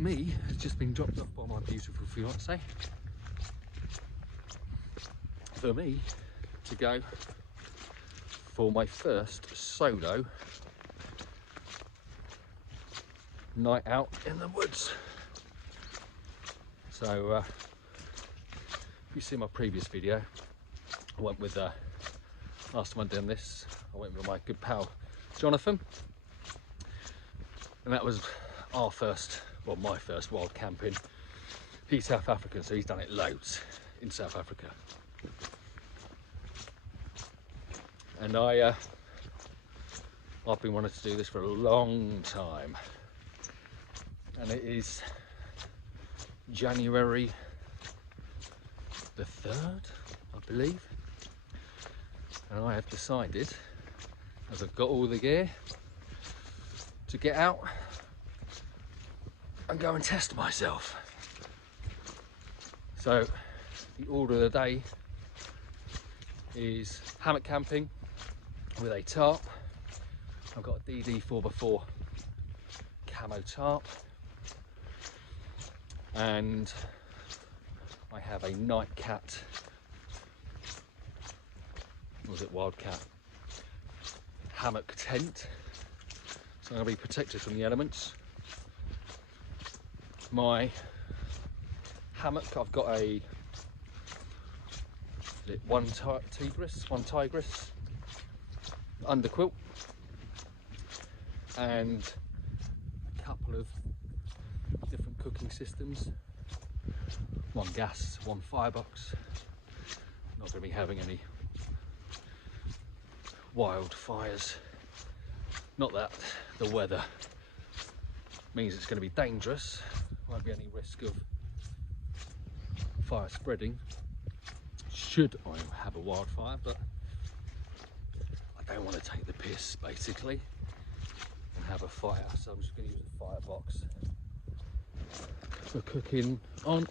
me has just been dropped off by my beautiful fiance for me to go for my first solo night out in the woods. So if you see my previous video, I went with last time I done this, I went with my good pal Jonathan, and that was our first, well, my first wild camping. He's South African, so he's done it loads in South Africa, and I've been wanting to do this for a long time, and it is January the 3rd, I believe, and I have decided, as I've got all the gear, to get out and go and test myself. So the order of the day is hammock camping with a tarp. I've got a DD 4x4 camo tarp, and I have a Nightcat, or was it Wildcat, hammock tent, so I'm going to be protected from the elements. My hammock, I've got a one Tigris underquilt and a couple of different cooking systems, one gas, one firebox. Not going to be having any wildfires, not that the weather means it's going to be dangerous, won't be any risk of fire spreading should I have a wildfire, but I don't want to take the piss basically and have a fire, so I'm just going to use a firebox for cooking on,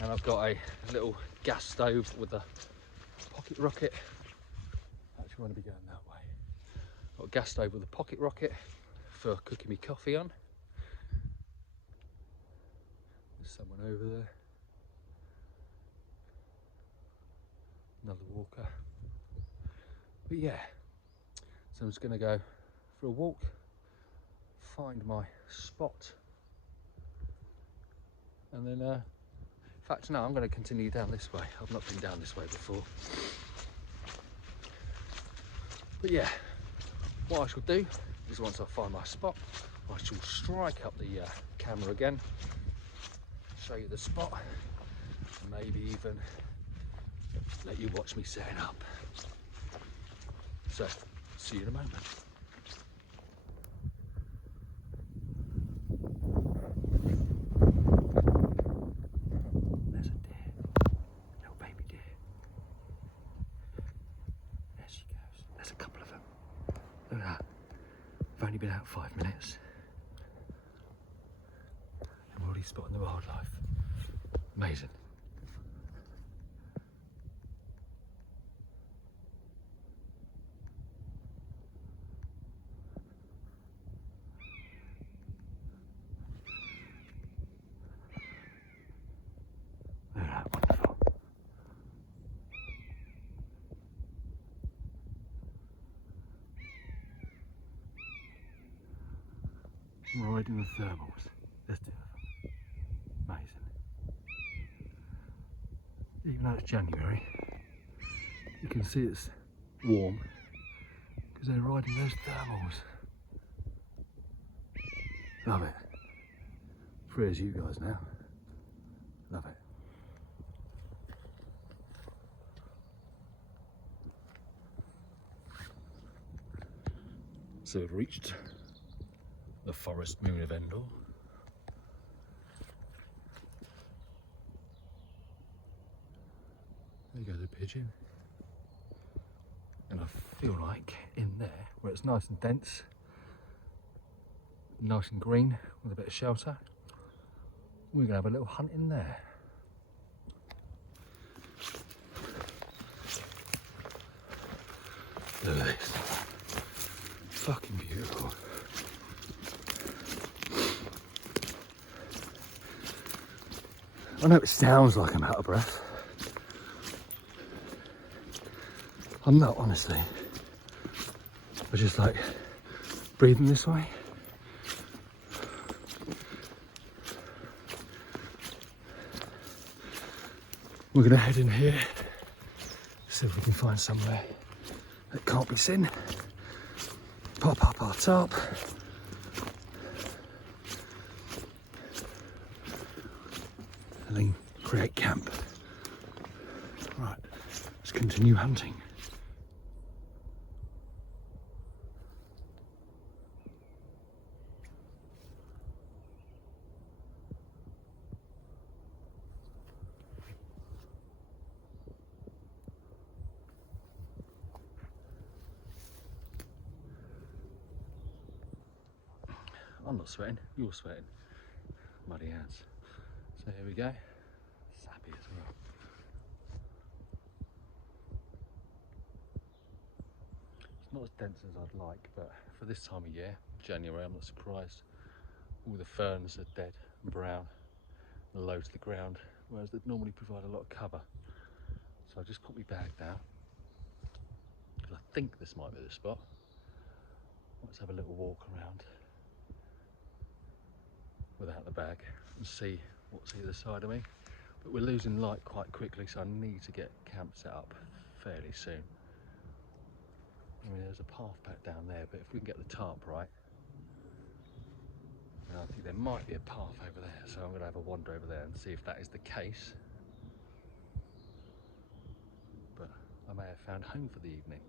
and I've got a little gas stove with a pocket rocket. Actually want to be going that way. Got a gas stove with a pocket rocket for cooking me coffee on. There's someone over there. Another walker. But yeah, so I'm just going to go for a walk, find my spot, and then in fact no, I'm going to continue down this way. I've not been down this way before. But yeah, what I shall do is once I find my spot, I shall strike up the camera again, show you the spot, and maybe even let you watch me setting up. So, see you in a moment. There's a deer, little baby deer. There she goes. There's a couple of them. Look at that. I've only been out 5 minutes and we're already spotting the wildlife. Amazing. Look at that, wonderful. Riding the thermals. Let's do it. Amazing. Even though it's January, you can see it's warm because they're riding those thermals. Love it. Free as you guys now. Love it. So we've reached the forest moon of Endor. There goes a pigeon. And I feel like in there, where it's nice and dense, nice and green with a bit of shelter, we're going to have a little hunt in there. Look at this. Fucking beautiful. I know it sounds like I'm out of breath. I'm not, honestly. I just like breathing this way. We're gonna head in here, see if we can find somewhere that can't be seen. Pop up our top. And then create camp. Right, let's continue hunting. I'm not sweating, you're sweating. Muddy hands. So here we go. Sappy as well. It's not as dense as I'd like, but for this time of year, January, I'm not surprised. All the ferns are dead and brown and low to the ground, whereas they'd normally provide a lot of cover. So I just put my bag down, because I think this might be the spot. Let's have a little walk around without the bag and see what's either side of me. But we're losing light quite quickly, so I need to get camp set up fairly soon. I mean, there's a path back down there, but if we can get the tarp right, then I think there might be a path over there. So I'm going to have a wander over there and see if that is the case. But I may have found home for the evening.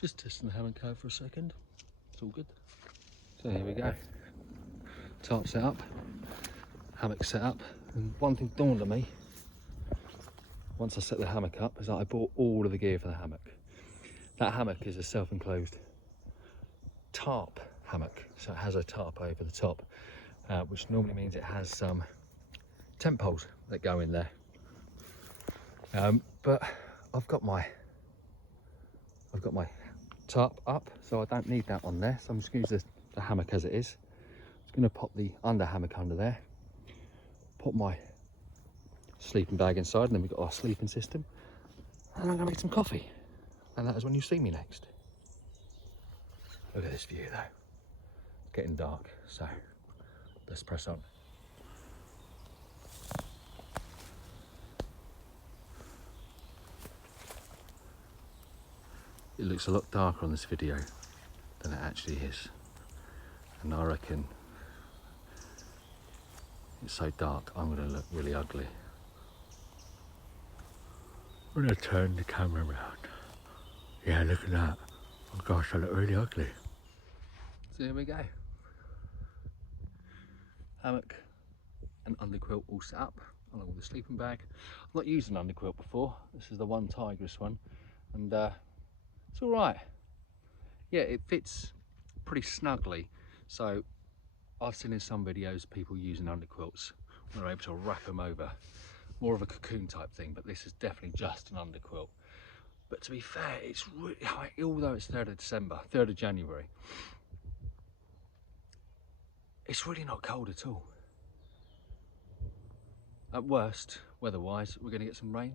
Just testing the hammock code for a second. It's all good. So here we go. Tarp set up, hammock set up, and one thing dawned on me once I set the hammock up is that I bought all of the gear for the hammock. That hammock is a self-enclosed tarp hammock, so it has a tarp over the top, which normally means it has some tent poles that go in there. But I've got my tarp up, so I don't need that on there. So I'm just going to use the hammock as it is. I'm going to pop the under hammock under there, put my sleeping bag inside, and then we've got our sleeping system. And I'm going to make some coffee, and that is when you see me next. Look at this view though. It's getting dark, so let's press on. It looks a lot darker on this video than it actually is, and I reckon it's so dark I'm going to look really ugly. I'm going to turn the camera around. Yeah, look at that. Oh gosh, I look really ugly. So here we go. Hammock and underquilt all set up, along with the sleeping bag. I've not used an underquilt before. This is the one Tigris one, and it's all right. Yeah, it fits pretty snugly. So I've seen in some videos people using underquilts when they're able to wrap them over. More of a cocoon type thing, but this is definitely just an underquilt. But to be fair, it's really, although it's 3rd of December, 3rd of January, it's really not cold at all. At worst, weather-wise, we're going to get some rain,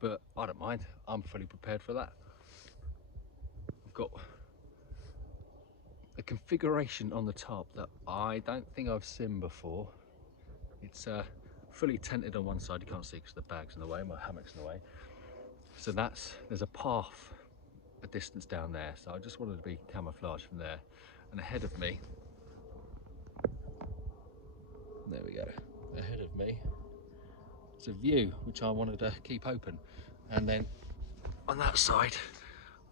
but I don't mind. I'm fully prepared for that. I've got a configuration on the top that I don't think I've seen before. It's fully tented on one side. You can't see because the bag's in the way, my hammock's in the way. So there's a path a distance down there, so I just wanted to be camouflaged from there. And ahead of me, there we go, ahead of me, it's a view which I wanted to keep open. And then on that side,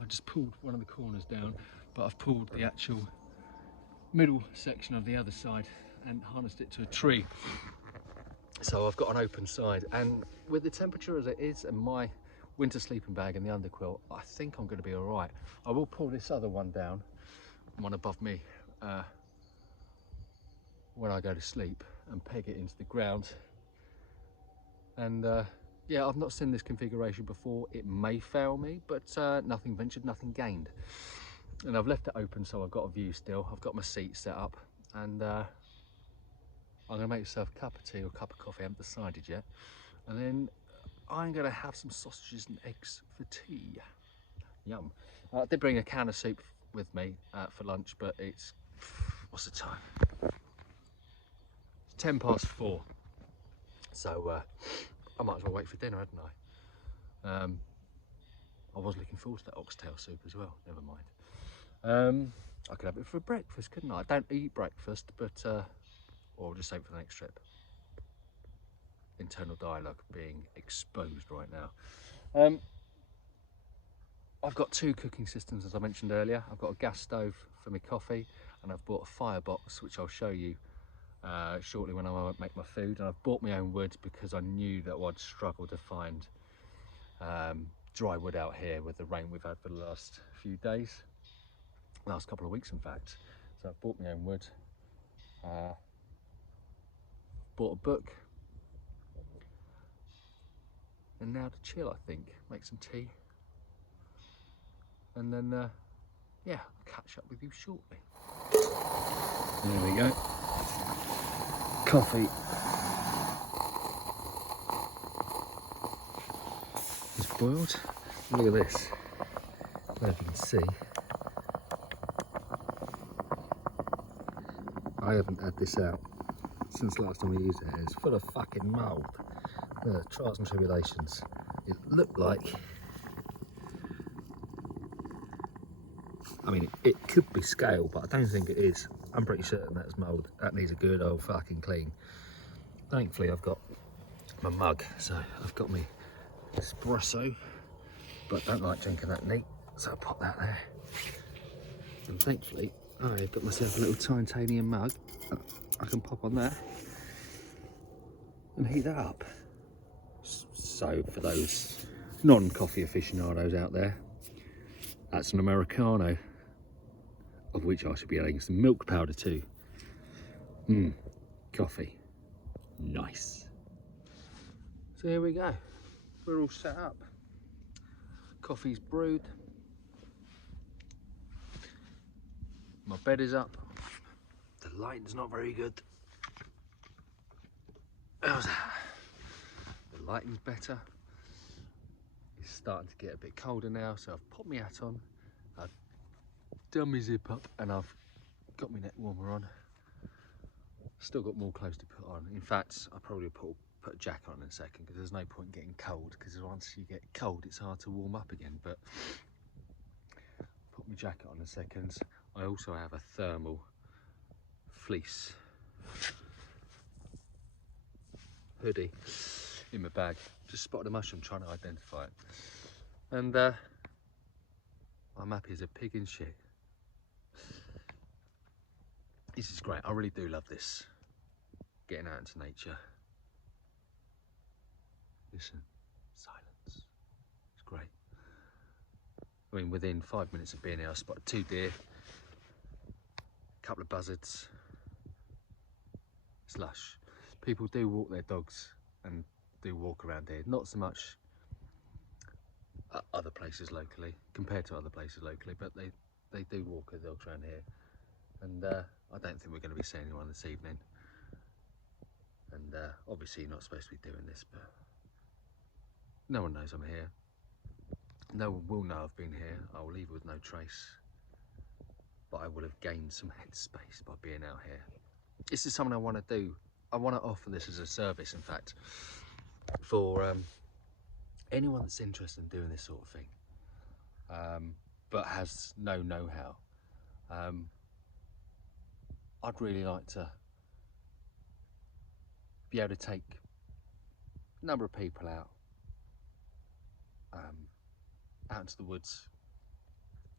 I just pulled one of the corners down, but I've pulled the actual middle section of the other side and harnessed it to a tree. So I've got an open side, and with the temperature as it is and my winter sleeping bag and the underquilt, I think I'm going to be all right. I will pull this other one down, one above me, when I go to sleep, and peg it into the ground. And yeah, I've not seen this configuration before. It may fail me, but nothing ventured, nothing gained. And I've left it open so I've got a view still. I've got my seat set up, and I'm gonna make myself a cup of tea or a cup of coffee, I haven't decided yet. And then I'm gonna have some sausages and eggs for tea. Yum. I did bring a can of soup with me for lunch, but it's, what's the time? It's 4:10. So I might as well wait for dinner, hadn't I? I was looking forward to that oxtail soup as well, never mind. I could have it for breakfast, couldn't I? I don't eat breakfast, but, or I'll just save it for the next trip. Internal dialogue being exposed right now. I've got two cooking systems, as I mentioned earlier. I've got a gas stove for my coffee, and I've bought a firebox, which I'll show you shortly when I make my food. And I've bought my own wood because I knew that I'd struggle to find dry wood out here with the rain we've had for the last few days, last couple of weeks in fact. So I've bought my own wood, bought a book, and now to chill, I think. Make some tea, and then yeah, I'll catch up with you shortly. There we go. Coffee is boiled. Look at this. I don't know if you can see. I haven't had this out since last time we used it. It's full of fucking mould. Trials and tribulations. It looked like, I mean, it could be scale, but I don't think it is. I'm pretty certain that's mould. That needs a good old fucking clean. Thankfully, I've got my mug, so I've got my espresso, but don't like drinking that neat, so I'll pop that there. And thankfully, I've got myself a little titanium mug I can pop on there and heat that up. So for those non-coffee aficionados out there, that's an Americano, of which I should be adding some milk powder too. Coffee. Nice. So here we go. We're all set up. Coffee's brewed. My bed is up. The lighting's not very good. How's that? The lighting's better. It's starting to get a bit colder now, so I've popped my hat on, I've done my zip up, and I've got my neck warmer on. Still got more clothes to put on. In fact, I'll probably put a jacket on in a second, because there's no point getting cold, because once you get cold it's hard to warm up again. But put my jacket on in a second. I also have a thermal fleece hoodie in my bag. Just spotted a mushroom, trying to identify it, and I'm happy as a pig in shit. This is great. I really do love this, getting out into nature. Listen, silence. It's great. I mean, within 5 minutes of being here, I spotted 2 deer, a couple of buzzards. It's lush. People do walk their dogs and do walk around here. Not so much other places locally, compared to other places locally, but they do walk their dogs around here. And I don't think we're going to be seeing anyone this evening. And obviously you're not supposed to be doing this, but no one knows I'm here. No one will know I've been here. I will leave with no trace, but I will have gained some headspace by being out here. This is something I want to do. I want to offer this as a service, in fact, for anyone that's interested in doing this sort of thing, but has no know-how. I'd really like to be able to take a number of people out into the woods,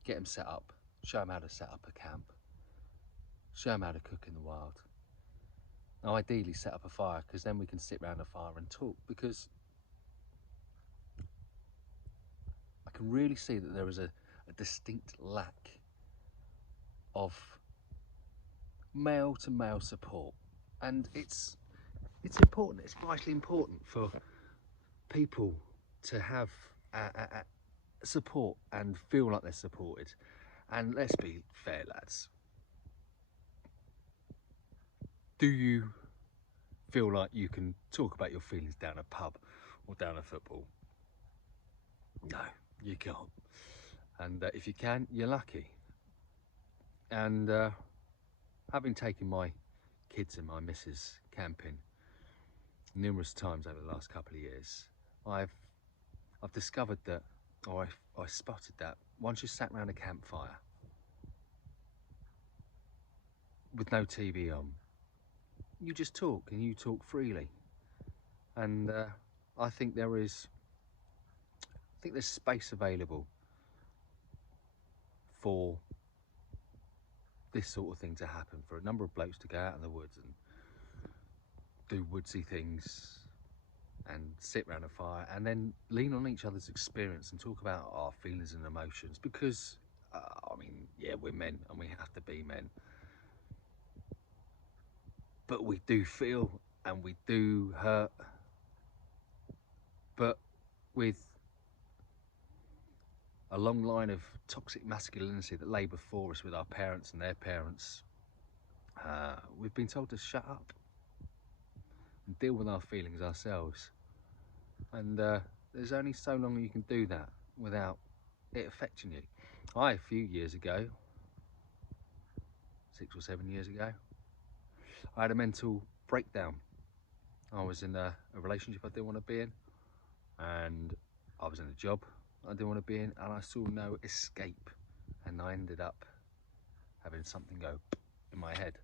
get them set up, show them how to set up a camp, show them how to cook in the wild. Now, ideally set up a fire, because then we can sit around a fire and talk, because I can really see that there is a distinct lack of male to male support, and it's important. It's vitally important for people to have support and feel like they're supported. And let's be fair, lads. Do you feel like you can talk about your feelings down a pub or down a football? No, you can't. And if you can, you're lucky. And having taken my kids and my missus camping numerous times over the last couple of years, I've discovered that, or I spotted that once you're sat around a campfire with no TV on, you just talk, and you talk freely. And I think there's space available for this sort of thing to happen, for a number of blokes to go out in the woods and do woodsy things and sit around a fire and then lean on each other's experience and talk about our feelings and emotions, because I mean, yeah, we're men and we have to be men, but we do feel and we do hurt. But with a long line of toxic masculinity that lay before us with our parents and their parents, we've been told to shut up and deal with our feelings ourselves. And there's only so long you can do that without it affecting you. A few years ago, 6 or 7 years ago, I had a mental breakdown. I was in a relationship I didn't want to be in, and I was in a job I didn't want to be in, and I saw no escape, and I ended up having something go in my head,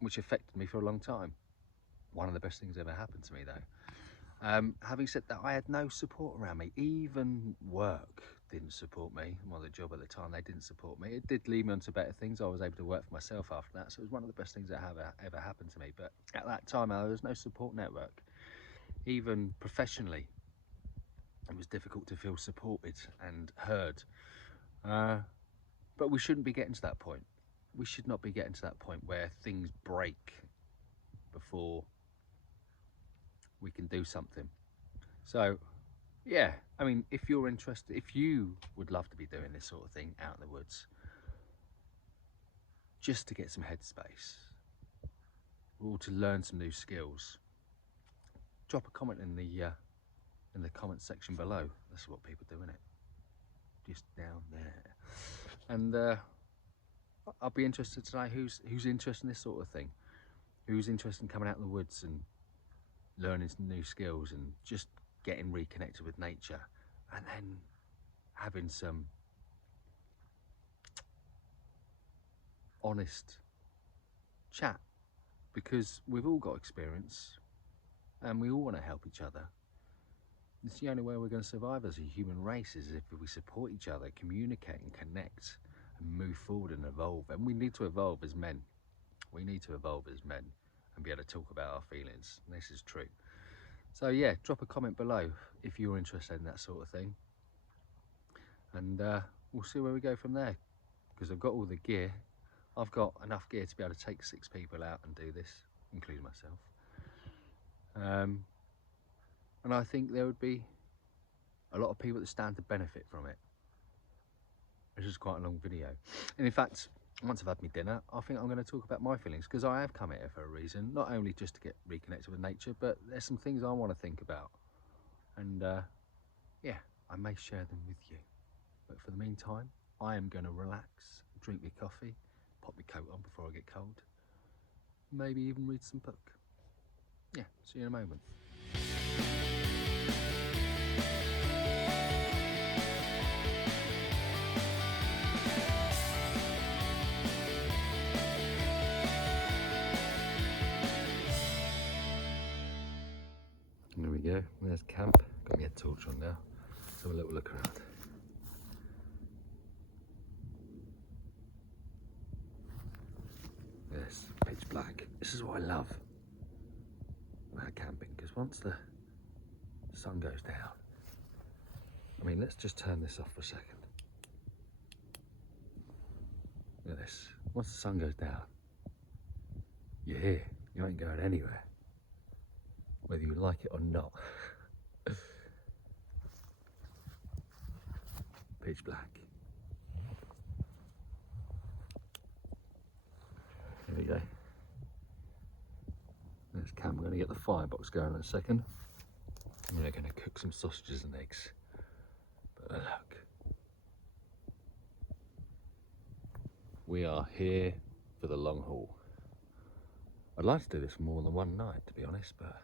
which affected me for a long time. One of the best things ever happened to me, though. Having said that, I had no support around me. Even work didn't support me. Well, the job at the time, they didn't support me. It did lead me on to better things. I was able to work for myself after that, so it was one of the best things that ever happened to me. But at that time, there was no support network. Even professionally, it was difficult to feel supported and heard. But we shouldn't be getting to that point. We should not be getting to that point where things break before we can do something. So yeah, I mean, if you're interested, if you would love to be doing this sort of thing out in the woods, just to get some headspace or to learn some new skills, drop a comment in the comment section below. That's what people do, isn't it? Just down there. And I'll be interested to know who's interested in this sort of thing, who's interested in coming out in the woods and learning some new skills and just getting reconnected with nature, and then having some honest chat, because we've all got experience and we all want to help each other. It's the only way we're going to survive as a human race, is if we support each other, communicate and connect and move forward and evolve. And we need to evolve as men. We need to evolve as men and be able to talk about our feelings. And this is true. So yeah, drop a comment below if you're interested in that sort of thing, and we'll see where we go from there, because I've got all the gear. I've got enough gear to be able to take 6 people out and do this, including myself. And I think there would be a lot of people that stand to benefit from it. This is quite a long video. And in fact, once I've had my dinner, I think I'm going to talk about my feelings, because I have come here for a reason, not only just to get reconnected with nature, but there's some things I want to think about. And yeah, I may share them with you. But for the meantime, I am going to relax, drink my coffee, pop my coat on before I get cold, maybe even read some book. Yeah, see you in a moment. There we go, there's camp. Got my head torch on now. Let's have a little look around. Yes, pitch black. This is what I love about camping, because once the sun goes down, I mean, let's just turn this off for a second. Look at this. Once the sun goes down, you're here. You ain't going anywhere, whether you like it or not. pitch black. Here we go. There's Cam. We're going to get the firebox going in a second. And we're going to cook some sausages and eggs. But look. We are here for the long haul. I'd like to do this more than one night, to be honest, but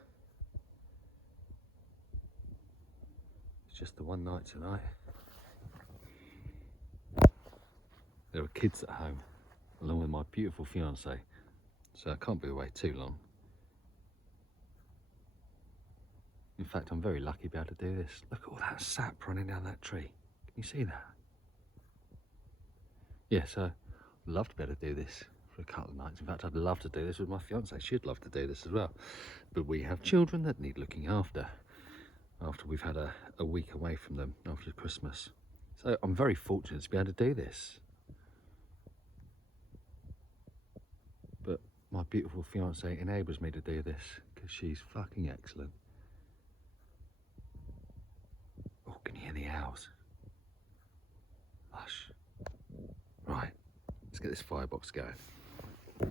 it's just the one night tonight. There are kids at home, along with my beautiful fiance, so I can't be away too long. In fact, I'm very lucky to be able to do this. Look at all that sap running down that tree. Can you see that? Yeah, so I'd love to be able to do this for a couple of nights. In fact, I'd love to do this with my fiance. She'd love to do this as well. But we have children that need looking after we've had a week away from them after Christmas. So I'm very fortunate to be able to do this. But my beautiful fiance enables me to do this because she's fucking excellent. Oh, can you hear the owls? Hush. Right, let's get this firebox going.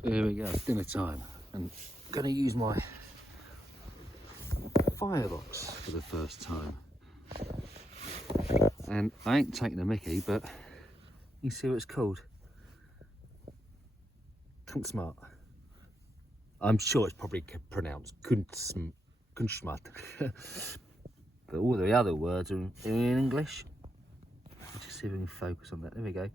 There we go, it's dinner time. I'm gonna use my firebox for the first time. And I ain't taking a mickey, but you see what it's called? Kunstmart. I'm sure it's probably pronounced Kunstmart. But all the other words are in English. Let's just see if we can focus on that. There we go.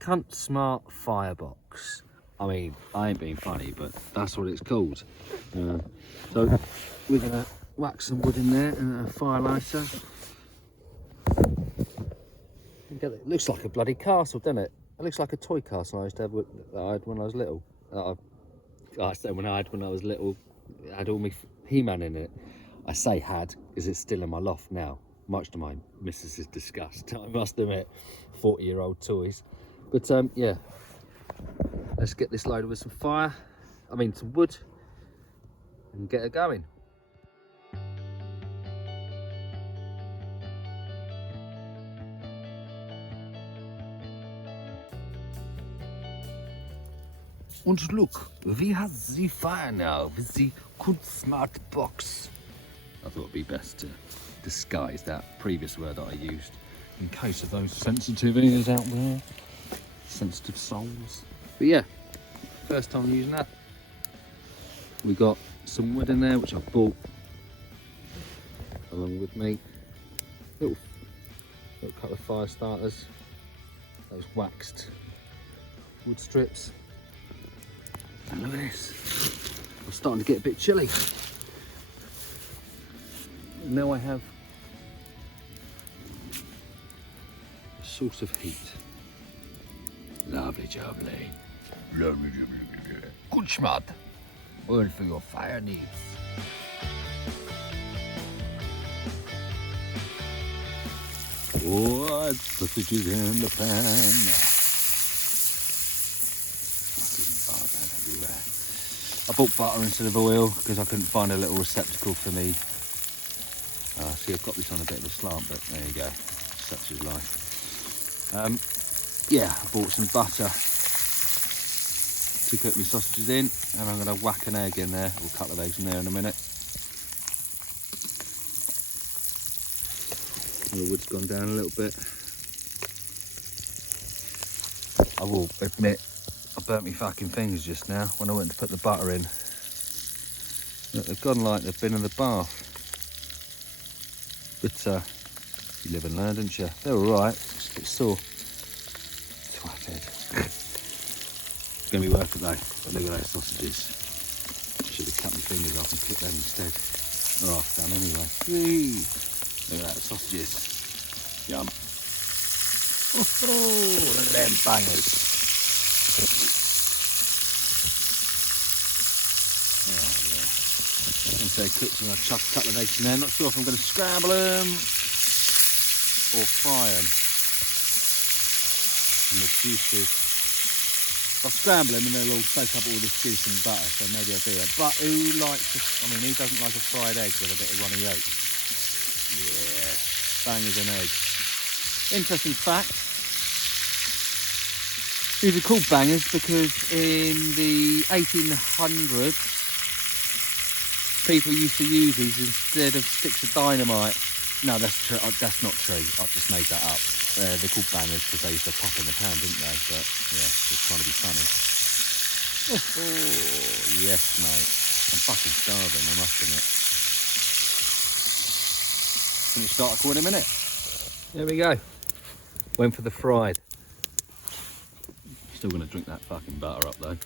Kunstmart firebox. I mean, I ain't being funny, but that's what it's called. So we're gonna whack some wood in there and a fire lighter. It looks like a bloody castle, doesn't it? It looks like a toy castle I used to have that I had when I was little. I say when I was little, it had all my He-Man in it. I say had, because it's still in my loft now, much to my missus's disgust. I must admit, 40-year-old toys. But yeah, let's get this loaded with some some wood, and get it going. And look, we have the fire now with the Kunstmart box. I thought it'd be best to disguise that previous word that I used in case of those sensitive ears out there, sensitive souls. But yeah, first time using that. We got some wood in there which I bought along with me. Little couple of fire starters, those waxed wood strips. And look at this, I'm starting to get a bit chilly. And now I have a source of heat. Lovely jubbly. Lovely jubbly. Kunstmart. Oil for your fire needs. Oh, sausages in the pan. I bought butter instead of oil because I couldn't find a little receptacle for me. See, I've got this on a bit of a slant, but there you go. Such is life. Yeah, I bought some butter to cook my sausages in, and I'm going to whack an egg in there, or a couple of eggs in there in a minute. The wood's gone down a little bit. I will admit, I burnt my fucking fingers just now when I went to put the butter in. Look, they've gone like they've been in the bath. But you live and learn, don't you? They're alright, it's a bit sore. Twatted. It's going to be worth it though. But look at those sausages. Should have cut my fingers off and cooked them instead. They're half done anyway. Whee! Look at that, sausages. Yum. Oh, look at them bangers. Once they're cooked, and I chuck a couple of eggs in there. Not sure if I'm going to scramble them or fry them. And the juices, I'll scramble them and they'll all soak up all this juice and butter, so maybe I'll do that. But who likes who doesn't like a fried egg with a bit of runny yolk? Yeah, bangers and eggs. Interesting fact. These are called bangers because in the 1800s, people used to use these instead of sticks of dynamite. No, that's true. That's not true. I've just made that up. They're called bangers because they used to pop in the pan, didn't they? But yeah, just trying to be funny. Oh, yes, mate. I'm fucking starving, I must admit. Gonna start a quarter in a minute. There we go. Went for the fried. Still gonna drink that fucking butter up though.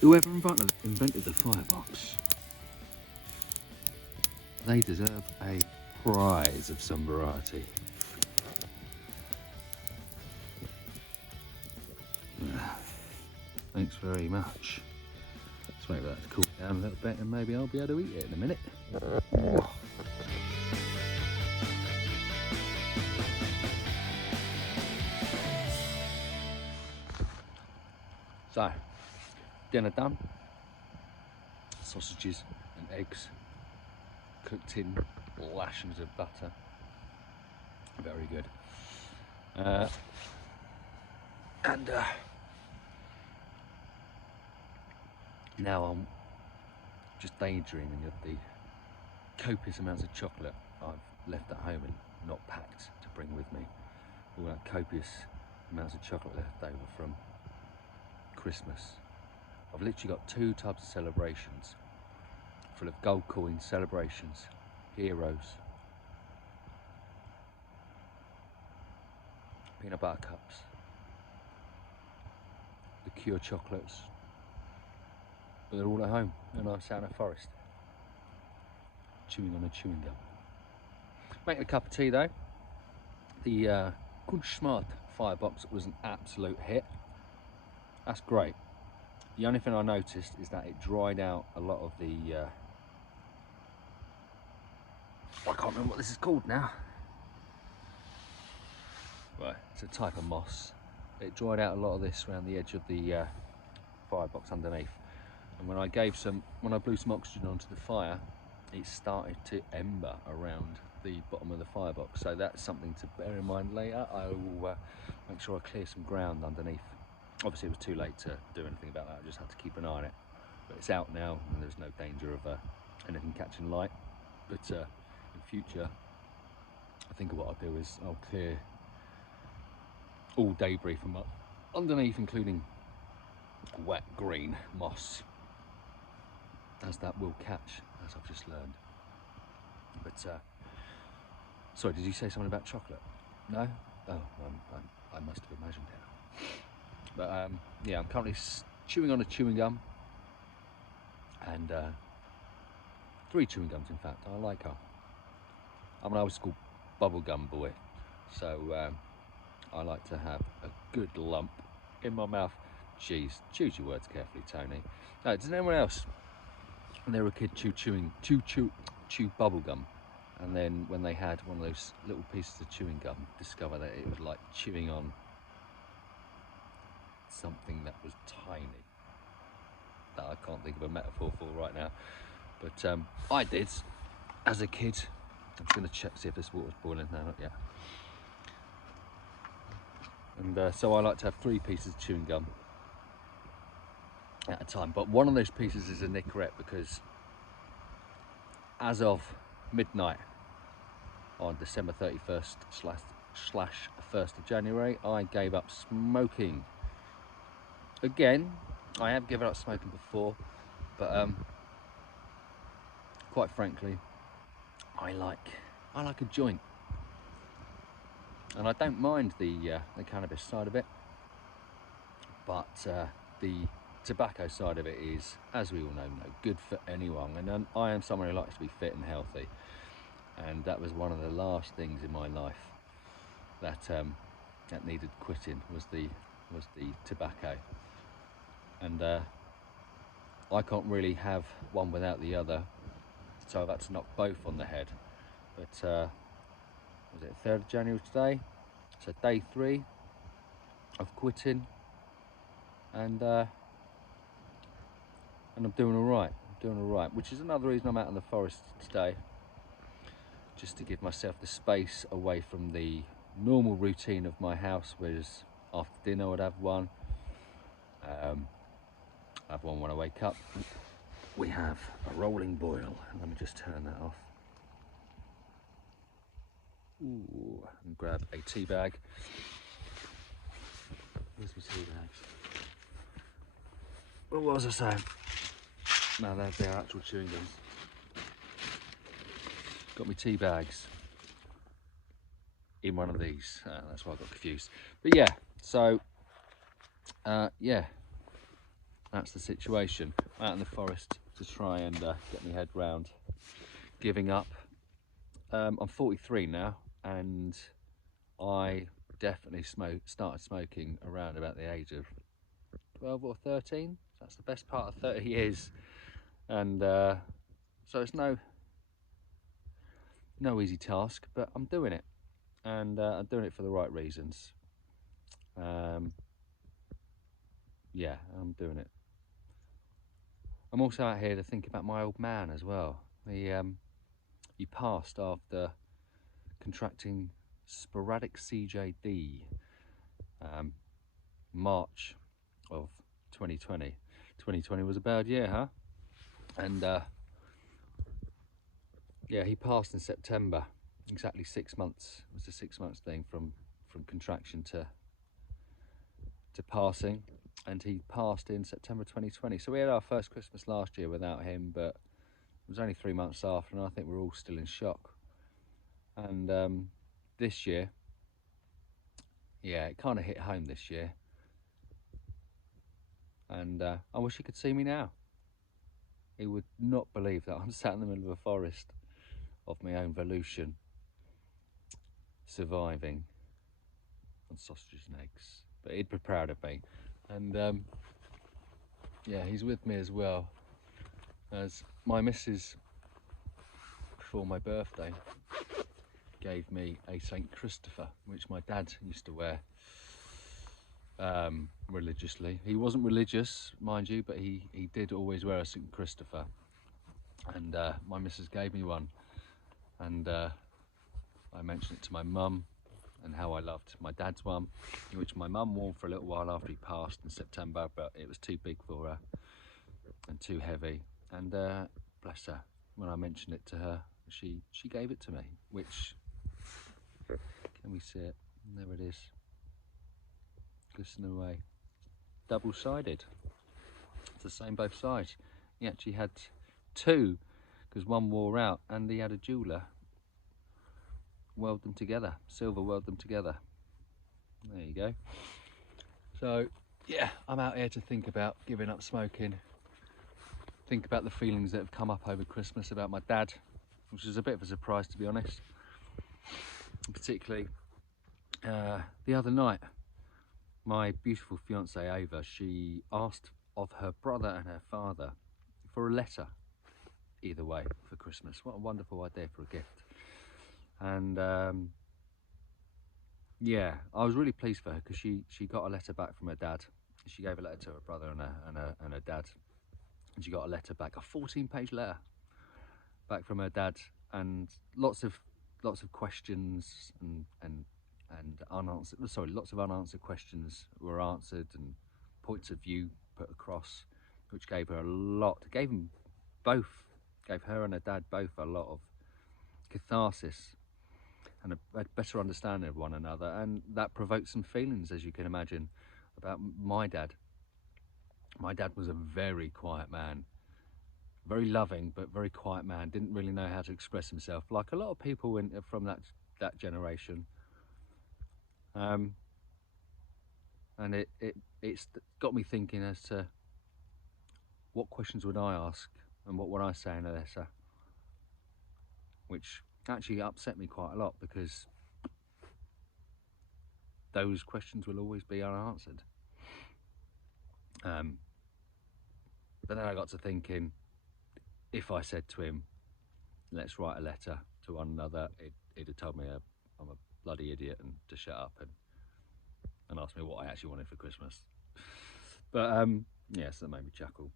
Whoever invented the firebox, they deserve a prize of some variety. Thanks very much. Let's wait for that to cool down a little bit and maybe I'll be able to eat it in a minute. So, dinner done. Sausages and eggs cooked in lashings of butter. Very good. Now I'm just daydreaming of the copious amounts of chocolate I've left at home and not packed to bring with me. All that copious amounts of chocolate left over from Christmas. I've literally got 2 tubs of celebrations full of gold coin celebrations, heroes, peanut butter cups, the Cure chocolates, but they're all at home and I'm sat in a forest chewing on a chewing gum. Making a cup of tea though. The Kunschmart firebox was an absolute hit. That's great. The only thing I noticed is that it dried out a lot of the I can't remember what this is called now. Right, it's a type of moss. It dried out a lot of this around the edge of the firebox underneath. And when I blew some oxygen onto the fire, it started to ember around the bottom of the firebox. So that's something to bear in mind later. I will make sure I clear some ground underneath. Obviously it was too late to do anything about that. I just had to keep an eye on it. But it's out now and there's no danger of anything catching light. But in future, I think what I'll do is I'll clear all debris from underneath, including wet green moss, as that will catch, as I've just learned. But sorry, did you say something about chocolate? No? Oh, I must have imagined it. But yeah, I'm currently chewing on a chewing gum, and 3 chewing gums in fact. I like her. I'm an old school bubblegum boy, so I like to have a good lump in my mouth. Jeez, choose your words carefully, Tony. No, does anyone else, when they were a kid, chew bubble gum, and then when they had one of those little pieces of chewing gum, discover that it was like chewing on something that was tiny, that I can't think of a metaphor for right now, but I did as a kid. I'm just going to check, see if this water's boiling. No, not yet. And so I like to have 3 pieces of chewing gum at a time, but one of those pieces is a Nicorette, because as of midnight on December 31st slash 1st of January, I gave up smoking. Again, I have given up smoking before, but quite frankly, I like a joint, and I don't mind the cannabis side of it, but the tobacco side of it is, as we all know, no good for anyone. And I am someone who likes to be fit and healthy, and that was one of the last things in my life that that needed quitting, was the tobacco. And I can't really have one without the other, so I've had to knock both on the head. But was it 3rd of January today? So day 3 of quitting, and I'm doing all right. Which is another reason I'm out in the forest today. just to give myself the space away from the normal routine of my house, whereas after dinner I'd have one, have one when I wake up. We have a rolling boil. Let me just turn that off. Ooh, and grab a tea bag. Where's my tea bags? What was I saying? No, they're actual chewing gums. Got my tea bags in one of these. That's why I got confused. But yeah, so yeah, that's the situation. I'm out in the forest to try and get my head round giving up. I'm 43 now, and I definitely started smoking around about the age of 12 or 13. That's the best part of 30 years, and so it's no easy task, but I'm doing it, and I'm doing it for the right reasons. Yeah, I'm doing it. I'm also out here to think about my old man as well. He passed after contracting sporadic CJD, March of 2020. 2020 was a bad year, huh? And yeah, he passed in September. Exactly 6 months. It was a 6 months thing from contraction to passing, and he passed in September 2020. So we had our first Christmas last year without him, but it was only 3 months after, and I think we're all still in shock. And this year, yeah, it kind of hit home this year, and I wish he could see me now. He would not believe that I'm sat in the middle of a forest of my own volition, surviving on sausages and eggs. But he'd be proud of me, and yeah, he's with me as well, as my missus, before my birthday, gave me a St. Christopher, which my dad used to wear religiously. He wasn't religious, mind you, but he did always wear a St. Christopher, and my missus gave me one, and I mentioned it to my mum, and how I loved my dad's one, which my mum wore for a little while after he passed in September, but it was too big for her and too heavy, and bless her, when I mentioned it to her, she gave it to me, which, can we see it? There it is, glistening away, double-sided. It's the same both sides. He actually had two, because one wore out, and he had a jeweller weld them together, silver weld them together. There you go. So yeah, I'm out here to think about giving up smoking, think about the feelings that have come up over Christmas about my dad, which is a bit of a surprise, to be honest. Particularly the other night, my beautiful fiancée Ava, she asked of her brother and her father for a letter, either way, for Christmas. What a wonderful idea for a gift. And yeah, I was really pleased for her, because she got a letter back from her dad. She gave a letter to her brother and her dad, and she got a letter back, a 14-page letter back from her dad, and lots of questions and unanswered, sorry, lots of unanswered questions were answered, and points of view put across, which gave her a lot, gave her and her dad both a lot of catharsis and a better understanding of one another, and that provoked some feelings, as you can imagine, about my dad. My dad was a very quiet man, very loving but very quiet man, didn't really know how to express himself, like a lot of people from that generation. And it's got me thinking as to what questions would I ask and what would I say in a letter, which actually upset me quite a lot, because those questions will always be unanswered. But then I got to thinking, if I said to him, let's write a letter to one another, he'd have told me I'm a bloody idiot and to shut up and ask me what I actually wanted for Christmas. But yes, that made me chuckle.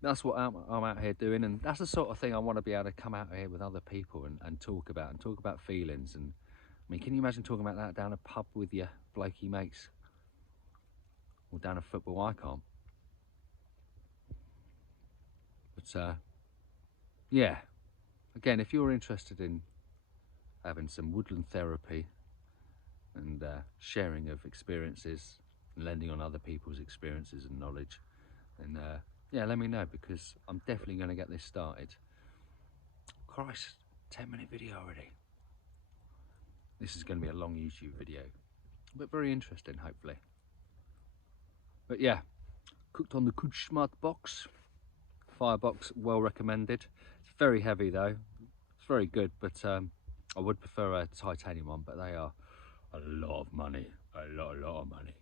that's what I'm out here doing, and that's the sort of thing I want to be able to come out here with other people and talk about feelings. And I mean, can you imagine talking about that down a pub with your blokey mates, or down a football? I can't. But yeah, again, if you're interested in having some woodland therapy and sharing of experiences and lending on other people's experiences and knowledge, then yeah, let me know, because I'm definitely going to get this started. Christ, 10-minute video already. This is going to be a long YouTube video, but very interesting, hopefully. But yeah, cooked on the Kudschmart box, firebox, well recommended. It's very heavy though. It's very good, but I would prefer a titanium one, but they are a lot of money, a lot of money.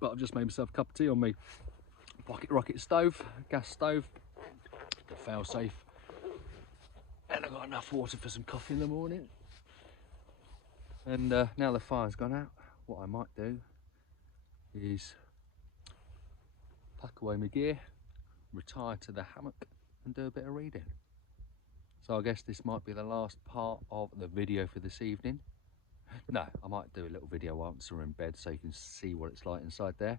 But I've just made myself a cup of tea on my pocket rocket stove, gas stove, fail safe, and I've got enough water for some coffee in the morning. And now the fire's gone out, what I might do is pack away my gear, retire to the hammock and do a bit of reading. So I guess this might be the last part of the video for this evening. No, I might do a little video once we're in bed so you can see what it's like inside there.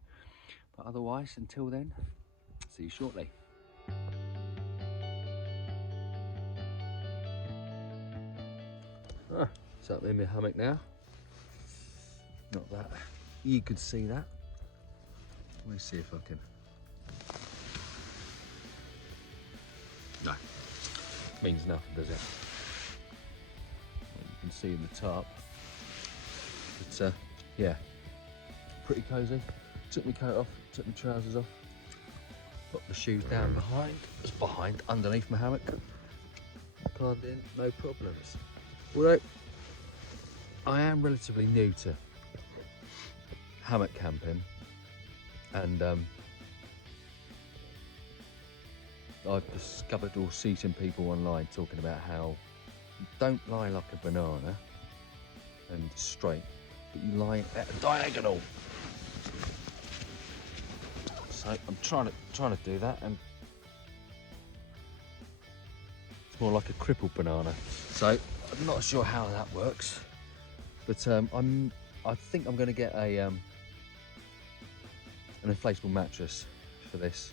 But otherwise, until then, see you shortly. So I'm in my hammock now. Not that you could see that. Let me see if I can. No, means nothing, does it? Well, you can see in the top. But yeah, pretty cosy. Took my coat off, took my trousers off, put my shoes down behind, underneath my hammock. Climbed in, no problems. Although I am relatively new to hammock camping, and I've discovered or seen some people online talking about how you don't lie like a banana and straight, but you lie at a diagonal. So I'm trying to do that, and it's more like a crippled banana. So I'm not sure how that works, but I think I'm going to get a an inflatable mattress for this,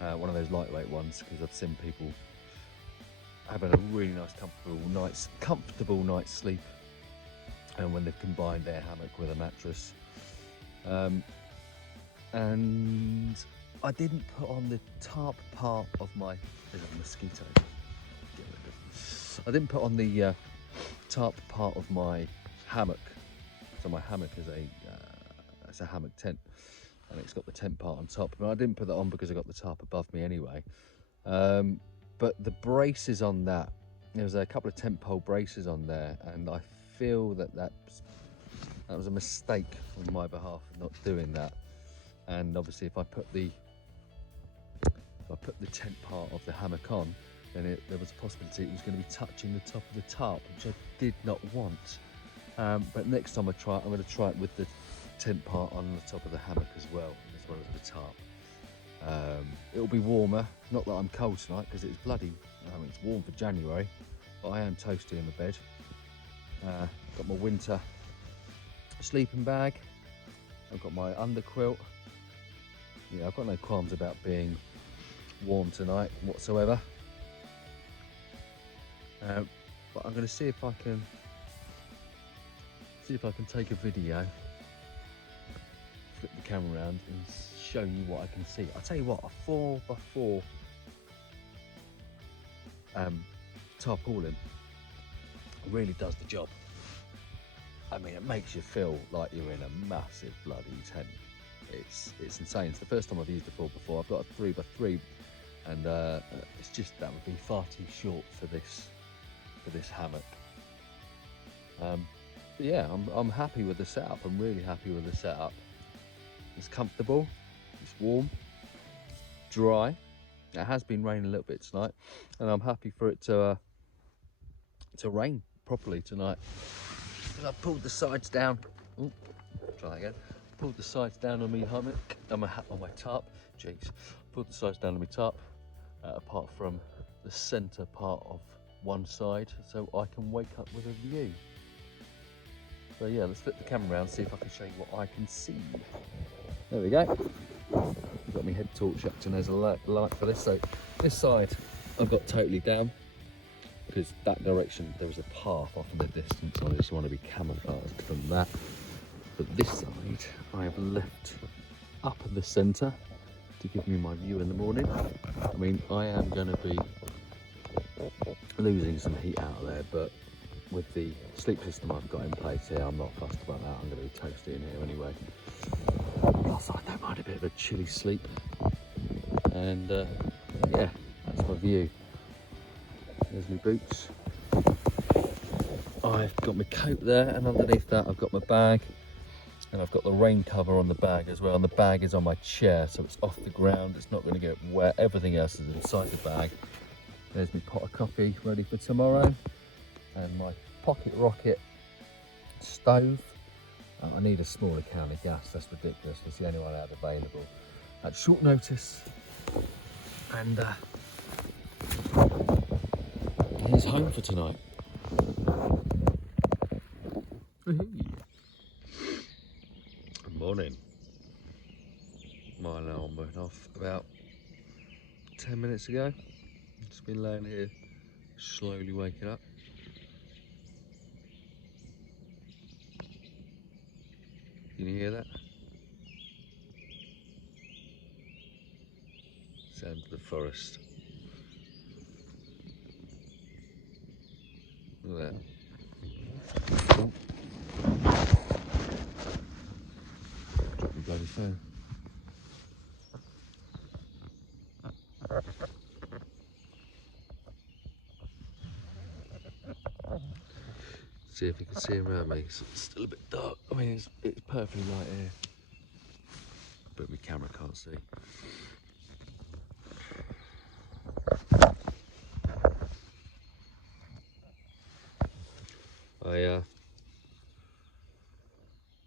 one of those lightweight ones, because I've seen people having a really nice comfortable night's sleep, and when they've combined their hammock with a mattress. And I didn't put on the top part of my, there's a mosquito. I didn't put on the top part of my hammock. So my hammock is it's a hammock tent, and it's got the tent part on top. But I didn't put that on because I got the tarp above me anyway. But the braces on that, there was a couple of tent pole braces on there, and I feel that was a mistake on my behalf not doing that. And obviously, if I put the tent part of the hammock on, then there was a possibility it was going to be touching the top of the tarp, which I did not want. But next time I'm going to try it with the tent part on the top of the hammock as well as the tarp. It'll be warmer. Not that I'm cold tonight, because it's bloody. I mean, it's warm for January, but I am toasty in the bed. Got my winter sleeping bag. I've got my underquilt. Yeah, I've got no qualms about being warm tonight whatsoever. But I'm going to see if I can take a video, flip the camera around and show you what I can see. I'll tell you what, a 4x4 tarpaulin really does the job. I mean, it makes you feel like you're in a massive bloody tent. It's insane. It's the first time I've used a 4x4. I've got a 3x3, and it's just, that would be far too short for this hammock. But yeah, I'm happy with the setup. I'm really happy with the setup. It's comfortable, it's warm, it's dry. It has been raining a little bit tonight, and I'm happy for it to rain properly tonight. I've pulled the sides down. Ooh, try that again. Pulled the sides down on my hammock, on my tarp. Jeez, put the sides down on my top, apart from the centre part of one side, so I can wake up with a view. So yeah, let's flip the camera around, see if I can show you what I can see. There we go. I've got my head torch up and there's a light for this. So this side I've got totally down, because that direction there was a path off in the distance. I just want to be camouflaged from that. But this side I have left up in the centre to give me my view in the morning. I mean, I am going to be losing some heat out of there, but with the sleep system I've got in place here, I'm not fussed about that. I'm going to be toasty in here anyway. Plus, I don't mind a bit of a chilly sleep. And yeah, that's my view. There's my boots. I've got my coat there, and underneath that I've got my bag, and I've got the rain cover on the bag as well. And the bag is on my chair, so it's off the ground. It's not going to get wet. Everything else is inside the bag. There's my pot of coffee ready for tomorrow, and my pocket rocket stove. I need a smaller can of gas. That's ridiculous. It's the only one I had available at short notice. And he's home for tonight. Good morning. My alarm went off about 10 minutes ago. Just been laying here, slowly waking up. Can you hear that? Sound of the forest. Look at that. Oh. Drop my bloody phone. See if you can see him around me. It's still a bit dark. I mean, it's perfectly light here, but my camera can't see.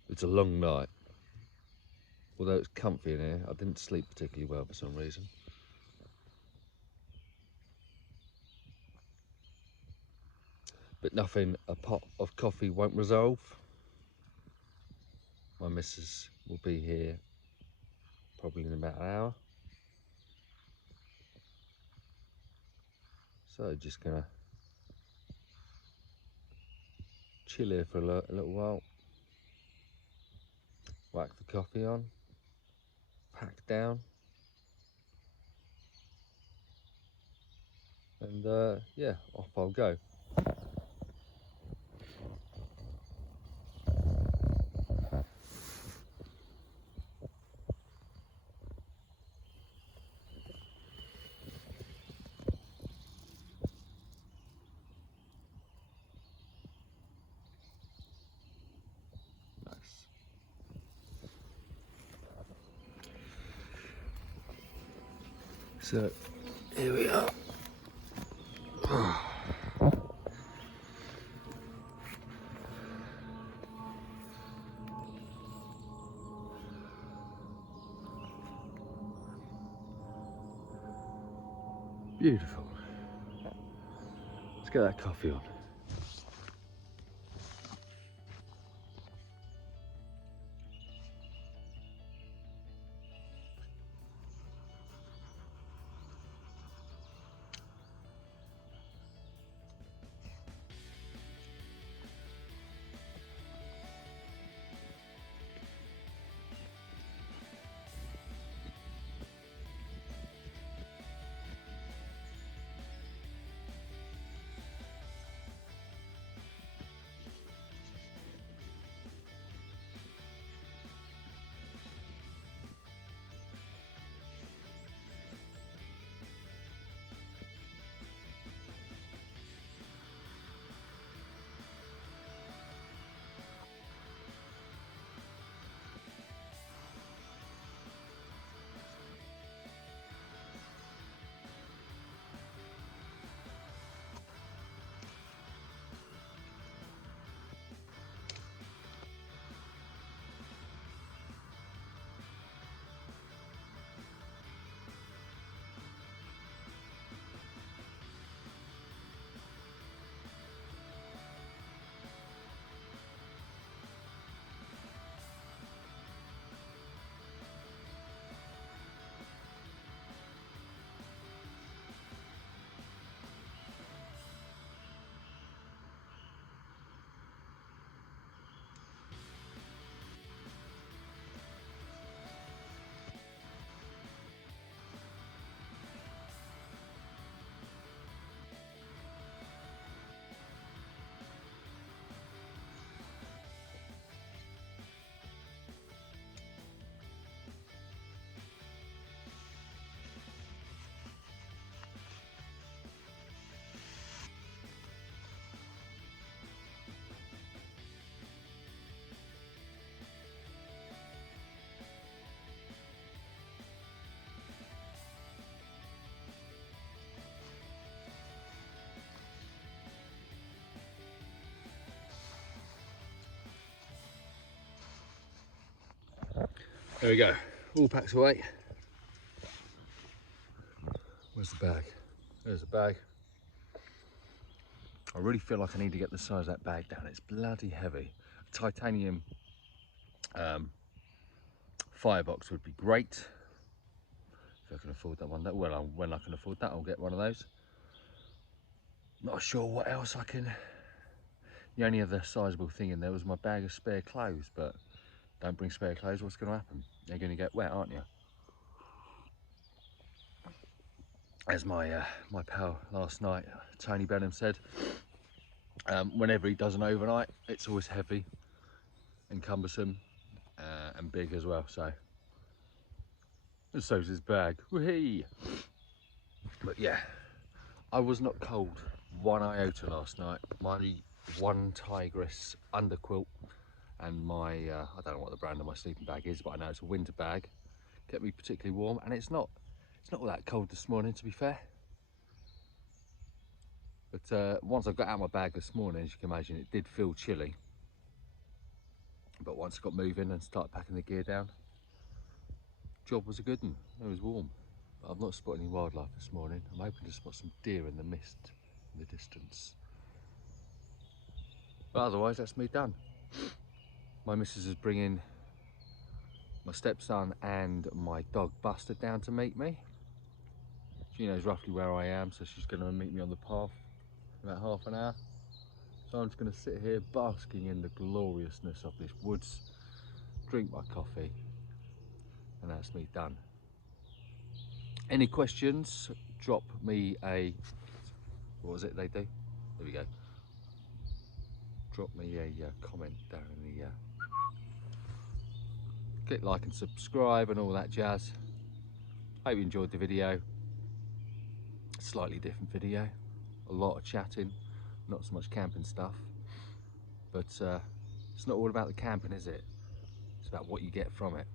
It's a long night. Although it's comfy in here, I didn't sleep particularly well for some reason. But nothing a pot of coffee won't resolve. My missus will be here probably in about an hour. So just gonna chill here for a little while. Whack the coffee on, pack down, and yeah, off I'll go. Nice. So here we are. Beautiful. Let's get that coffee on. There we go, all packs away. Where's the bag? There's the bag. I really feel like I need to get the size of that bag down. It's bloody heavy. Titanium firebox would be great. If I can afford that one. Well, when I can afford that, I'll get one of those. Not sure what else I can. The only other sizable thing in there was my bag of spare clothes, but don't bring spare clothes, what's going to happen? They're going to get wet, aren't you? As my my pal last night, Tony Benham, said, whenever he does an overnight, it's always heavy and cumbersome and big as well. So, and so's his bag. Whee! But yeah, I was not cold one iota last night. My one Tigress underquilt and my I don't know what the brand of my sleeping bag is, but I know it's a winter bag, kept me particularly warm. And it's not all that cold this morning, to be fair. But once I got out of my bag this morning, as you can imagine, it did feel chilly. But once I got moving and started packing the gear down, job was a good one. It was warm. But I've not spotted any wildlife this morning. I'm hoping to spot some deer in the mist in the distance. But otherwise, that's me done. My missus is bringing my stepson and my dog Buster down to meet me. She knows roughly where I am, so she's going to meet me on the path in about half an hour. So I'm just going to sit here basking in the gloriousness of this woods, drink my coffee, and that's me done. Any questions, drop me a, what was it they do? There we go. Drop me a comment down in the, click like and subscribe and all that jazz. Hope you enjoyed the video. Slightly different video, a lot of chatting, not so much camping stuff. But it's not all about the camping, is it? It's about what you get from it.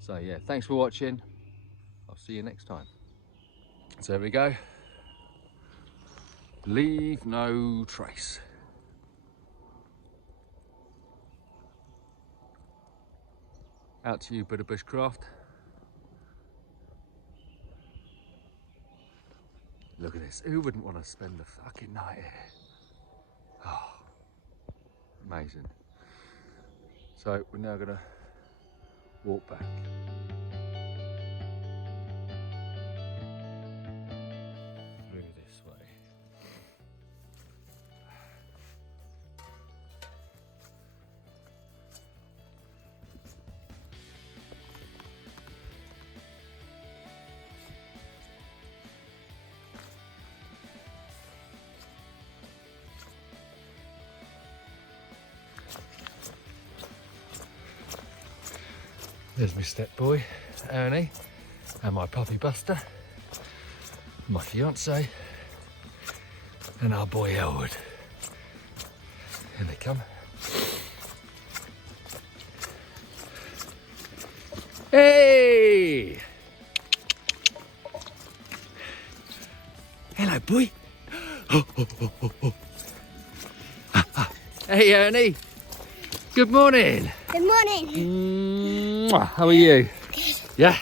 So yeah, thanks for watching. I'll see you next time. So there we go. Leave no trace. Out to you, bit of bushcraft. Look at this. Who wouldn't want to spend the fucking night here? Oh, amazing. So we're now gonna walk back. Through this way. There's my step boy, Ernie, and my puppy Buster, my fiance, and our boy Elwood. Here they come. Hey! Hello, boy. Hey, Ernie. Good morning. Good morning. Mwah. How are you? Good. Yeah?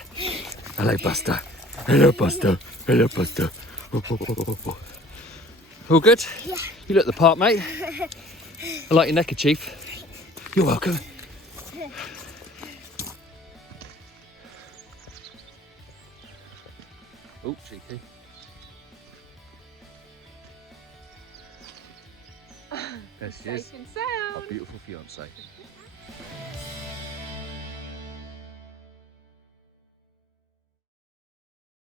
Hello, Buster. Hello, Buster. Hello, Buster. All good? Yeah. You look the part, mate. I like your neckerchief. You're welcome. Oh, cheeky. There she is. Safe and sound. Our beautiful fiance.